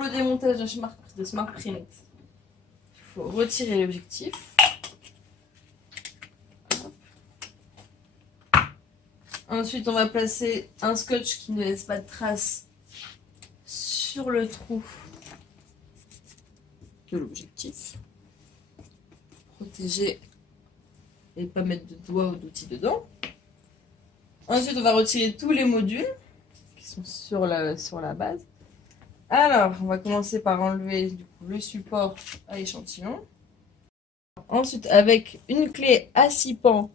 Pour le démontage de Smart Print, il faut retirer l'objectif. Ensuite, on va placer un scotch qui ne laisse pas de traces sur le trou de l'objectif. Protéger et pas mettre de doigts ou d'outils dedans. Ensuite, on va retirer tous les modules qui sont sur la base. Alors, on va commencer par enlever du coup, le support à échantillon. Ensuite, avec une clé à 6 pans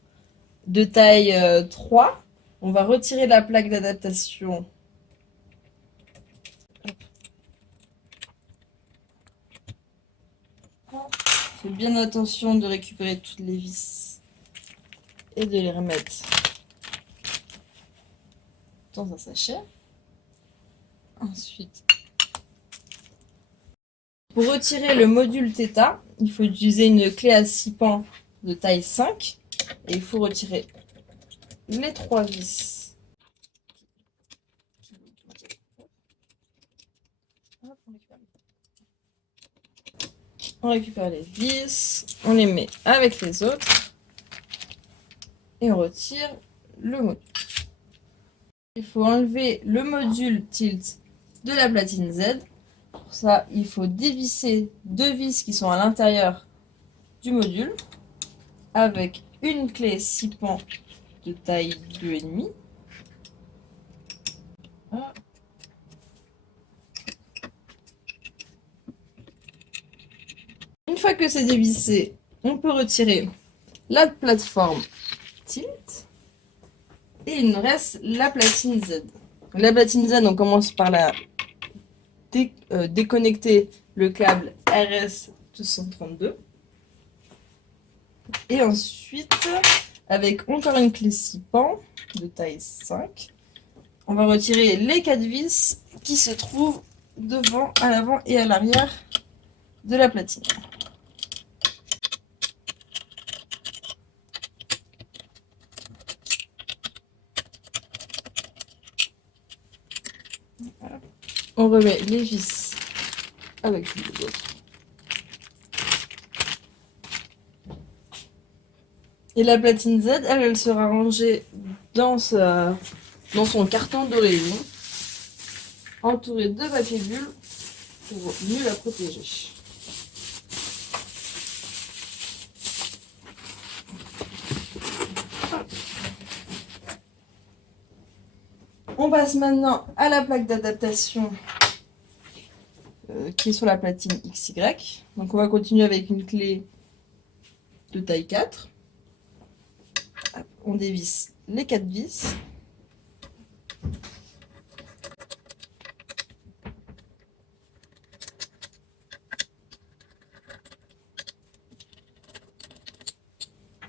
de taille 3, on va retirer la plaque d'adaptation. Faites bien attention de récupérer toutes les vis et de les remettre dans un sachet. Ensuite, pour retirer le module θ, il faut utiliser une clé à 6 pans de taille 5 et il faut retirer les 3 vis. On récupère les vis, on les met avec les autres et on retire le module. Il faut enlever le module tilt de la platine Z. Pour ça, il faut dévisser 2 vis qui sont à l'intérieur du module avec une clé 6 pans de taille 2,5. Voilà. Une fois que c'est dévissé, on peut retirer la plateforme tilt et il nous reste la platine Z. La platine Z, on commence par la déconnecter le câble RS232 et ensuite avec encore une clé 6 pans de taille 5, on va retirer les 4 vis qui se trouvent devant, à l'avant et à l'arrière de la platine. Voilà. On remet les vis avec les autres. Et la platine Z, elle sera rangée dans son carton d'origine, entourée de papier bulle pour mieux la protéger. On passe maintenant à la plaque d'adaptation qui est sur la platine XY. Donc on va continuer avec une clé de taille 4. On dévisse les 4 vis.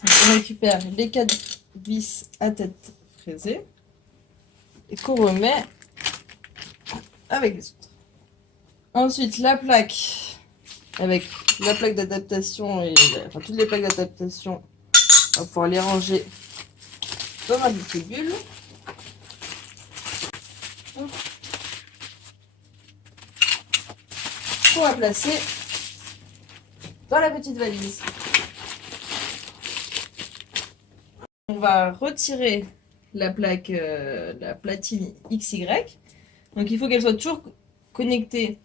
On récupère les 4 vis à tête fraisée et qu'on remet avec les autres. Ensuite, la plaque avec la plaque d'adaptation et toutes les plaques d'adaptation, on va pouvoir les ranger dans un petit bulle. Qu'on va placer dans la petite valise. On va retirer la plaque, la platine XY. Donc il faut qu'elle soit toujours connectée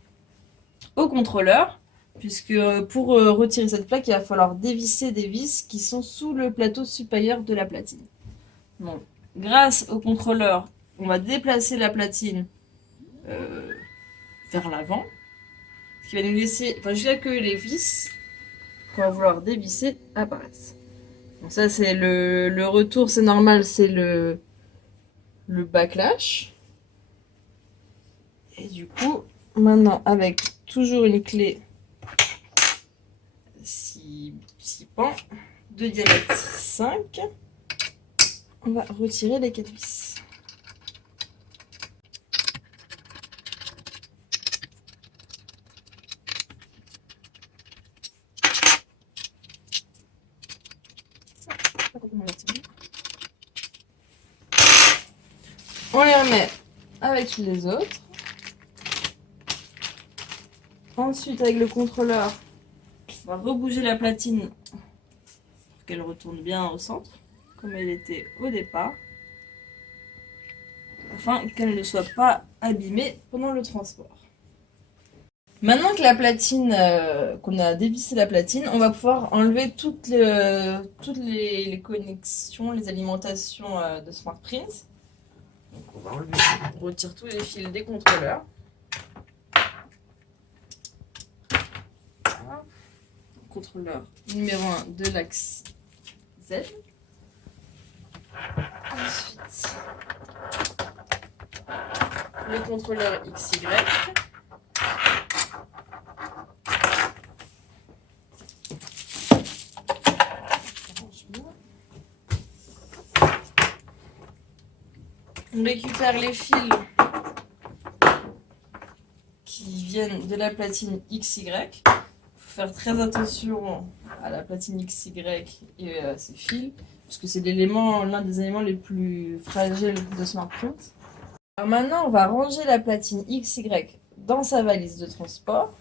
au contrôleur, puisque pour retirer cette plaque, il va falloir dévisser des vis qui sont sous le plateau supérieur de la platine. Donc, grâce au contrôleur, on va déplacer la platine vers l'avant, ce qui va nous laisser, jusqu'à que les vis qu'on va vouloir dévisser apparaissent. Donc ça c'est le retour, c'est normal, c'est le backlash. Et du coup, maintenant avec toujours une clé 6 pans de diamètre 5, on va retirer les 4 vis. On les remet avec les autres. Ensuite, avec le contrôleur, on va rebouger la platine pour qu'elle retourne bien au centre, comme elle était au départ, afin qu'elle ne soit pas abîmée pendant le transport. Maintenant que la platine, qu'on a dévissé la platine, on va pouvoir enlever toutes les connexions, les alimentations de SmartPrint. Donc on va enlever, on retire tous les fils des contrôleurs. Voilà. Contrôleur numéro 1 de l'axe Z. Ensuite, le contrôleur XY. On récupère les fils qui viennent de la platine XY. Il faut faire très attention à la platine XY et à ses fils, parce que c'est l'un des éléments les plus fragiles de SmartPrint. Alors maintenant, on va ranger la platine XY dans sa valise de transport.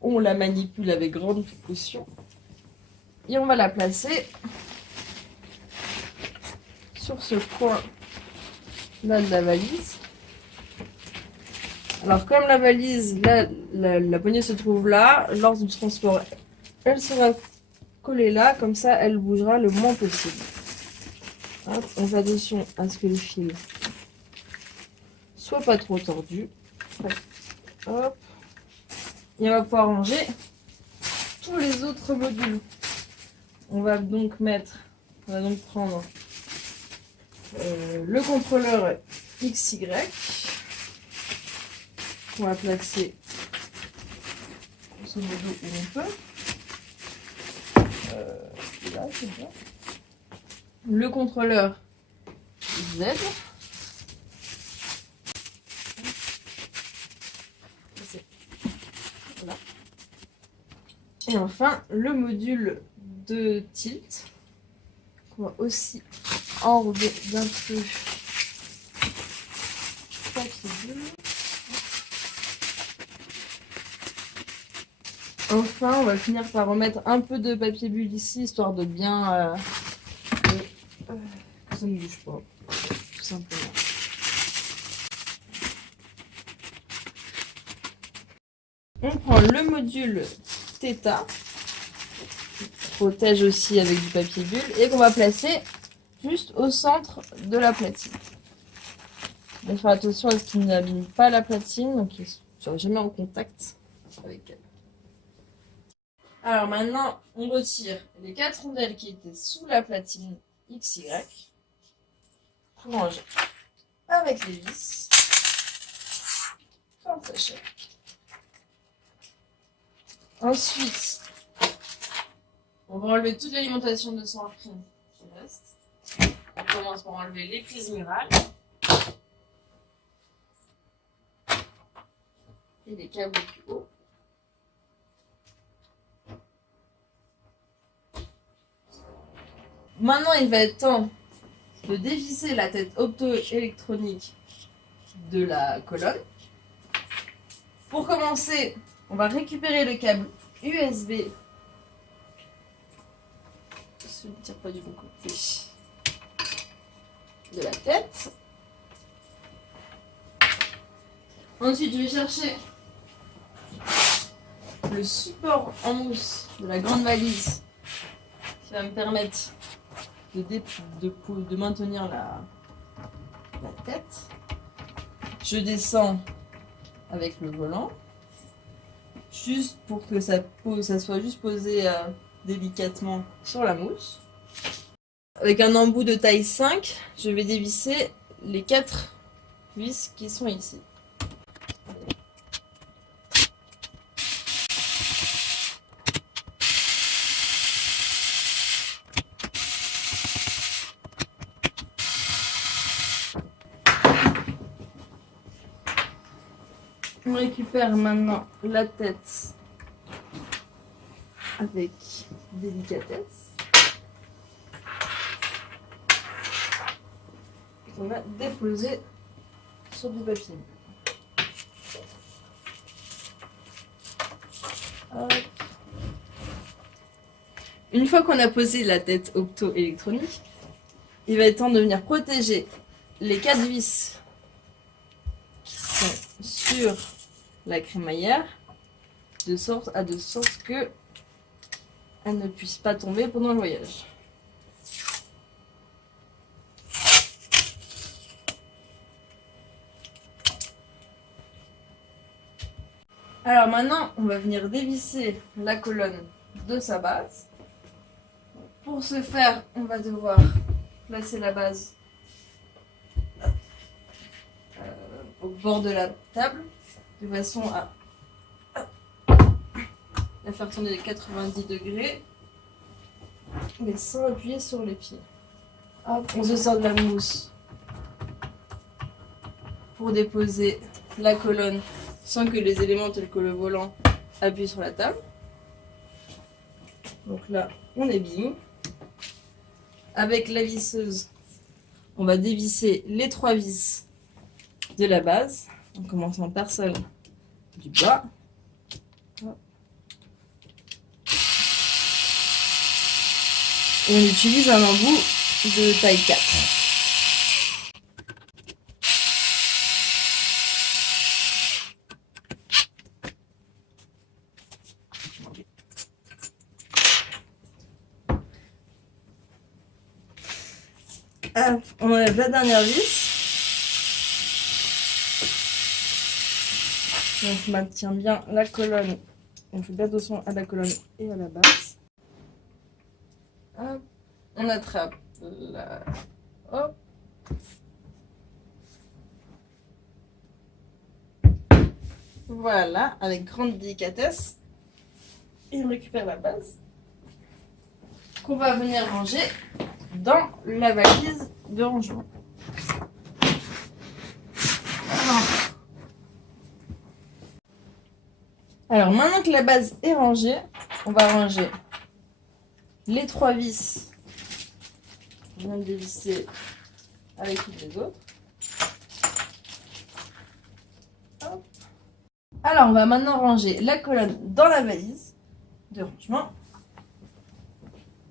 On la manipule avec grande précaution. Et on va la placer sur ce coin là de la valise. Alors comme la valise, la poignée se trouve là, lors du transport, elle sera collée là, comme ça elle bougera le moins possible. Hop, on fait attention à ce que le fil soit pas trop tordu. Hop. Et on va pouvoir ranger tous les autres modules. On va donc prendre le contrôleur XY. On va placer grosso modo où on peut. Là, c'est bien. Le contrôleur Z. Voilà. Et enfin, le module de tilt. On va aussi enlever d'un peu papier bulle. Enfin, on va finir par remettre un peu de papier bulle ici, histoire de bien que ça ne bouge pas, tout simplement. On prend le module Theta, qui protège aussi avec du papier bulle, et qu'on va placer juste au centre de la platine. On va faire attention à ce qu'il n'abîme pas la platine, donc il ne sera jamais en contact avec elle. Alors maintenant, on retire les 4 rondelles qui étaient sous la platine XY pour ranger avec les vis dans le sachet. Ensuite, on va enlever toute l'alimentation de SmartPrint qui reste. On commence par enlever les prises murales et les câbles plus hauts. Maintenant, il va être temps de dévisser la tête optoélectronique de la colonne. Pour commencer, on va récupérer le câble USB. Je ne tire pas du bon côté de la tête. Ensuite, je vais chercher le support en mousse de la grande valise qui va me permettre de maintenir la tête. Je descends avec le volant, juste pour que ça soit juste posé délicatement sur la mousse. Avec un embout de taille 5, je vais dévisser les 4 vis qui sont ici. On récupère maintenant la tête avec délicatesse. On va déposer sur du papier. une fois qu'on a posé la tête opto-électronique, il va être temps de venir protéger les 4 vis qui sont sur la crémaillère de sorte que elle ne puisse pas tomber pendant le voyage. Alors maintenant, on va venir dévisser la colonne de sa base. Pour ce faire, on va devoir placer la base au bord de la table, de façon à la faire tourner de 90 degrés, mais sans appuyer sur les pieds. Hop, on se sert de la mousse pour déposer la colonne sans que les éléments tels que le volant appuient sur la table. Donc là, on est bien. Avec la visseuse, on va dévisser les 3 vis de la base, en commençant par celle du bas. Et on utilise un embout de taille 4. On enlève la dernière vis. On maintient bien la colonne. On fait bien attention à la colonne et à la base. Hop. On attrape la... Hop. Voilà, avec grande délicatesse. Et on récupère la base qu'on va venir ranger dans la valise de rangement. Alors maintenant que la base est rangée, on va ranger les 3 vis. On vient de dévisser avec toutes les autres. Hop. Alors on va maintenant ranger la colonne dans la valise de rangement.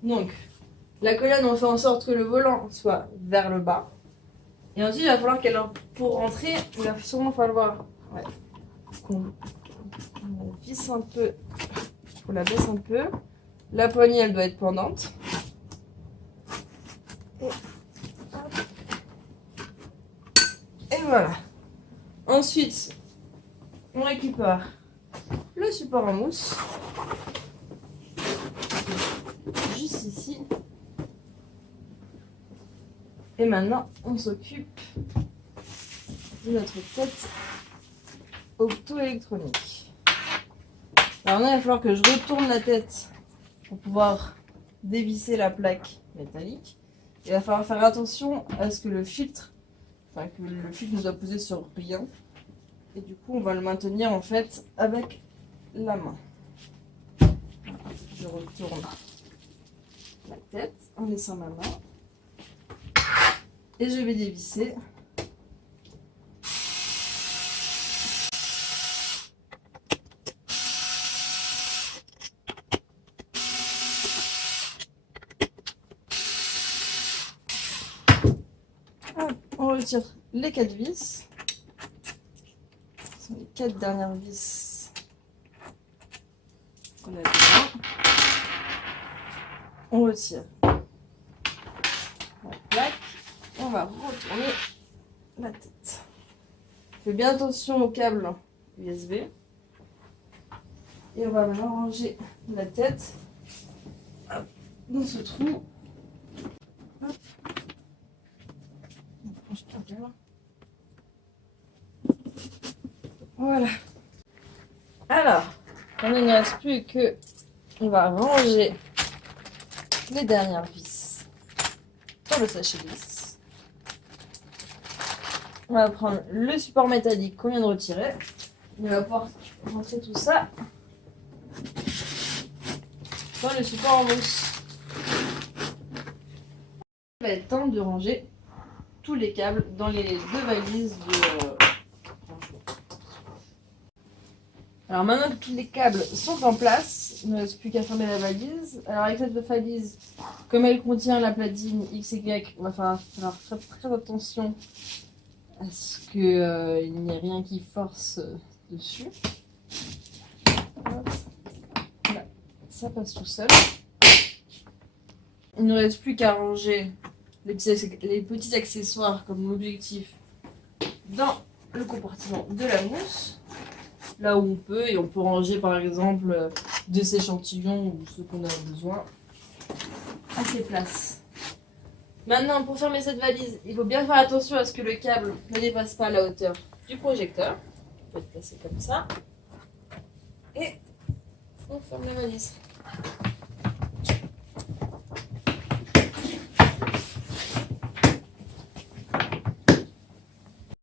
Donc la colonne, on fait en sorte que le volant soit vers le bas. Et ensuite, il va falloir qu'elle, pour rentrer, il va sûrement falloir qu'on visse un peu, qu'on la baisse un peu. La poignée, elle doit être pendante. Et voilà. Ensuite, on récupère le support en mousse. Juste ici. Et maintenant, on s'occupe de notre tête opto-électronique. Alors là, il va falloir que je retourne la tête pour pouvoir dévisser la plaque métallique. Il va falloir faire attention à ce que le filtre ne soit posé sur rien. Et du coup, on va le maintenir en fait avec la main. Je retourne la tête en laissant ma main. Et je vais dévisser. Hop, on retire les 4 vis. Ce sont les 4 dernières vis qu'on a dedans. On retire la plaque. On va retourner la tête. Fais bien attention au câble USB. Et on va maintenant ranger la tête dans ce trou. Hop. Voilà. Alors, il ne reste plus que on va ranger les dernières vis dans le sachet de vis. On va prendre le support métallique qu'on vient de retirer. On va pouvoir rentrer tout ça dans le support en mousse. Il va être temps de ranger tous les câbles dans les 2 valises de rangement. Alors maintenant que tous les câbles sont en place, il ne reste plus qu'à fermer la valise. Alors avec cette valise, comme elle contient la platine X et Y, on va falloir faire très attention à ce qu'il n'y ait rien qui force dessus. Hop. Là, ça passe tout seul. Il ne reste plus qu'à ranger les petits accessoires comme l'objectif dans le compartiment de la mousse. Là où on peut, et on peut ranger par exemple des échantillons ou ce qu'on a besoin à ces places. Maintenant, pour fermer cette valise, il faut bien faire attention à ce que le câble ne dépasse pas la hauteur du projecteur. Il peut être placé comme ça. Et on ferme la valise.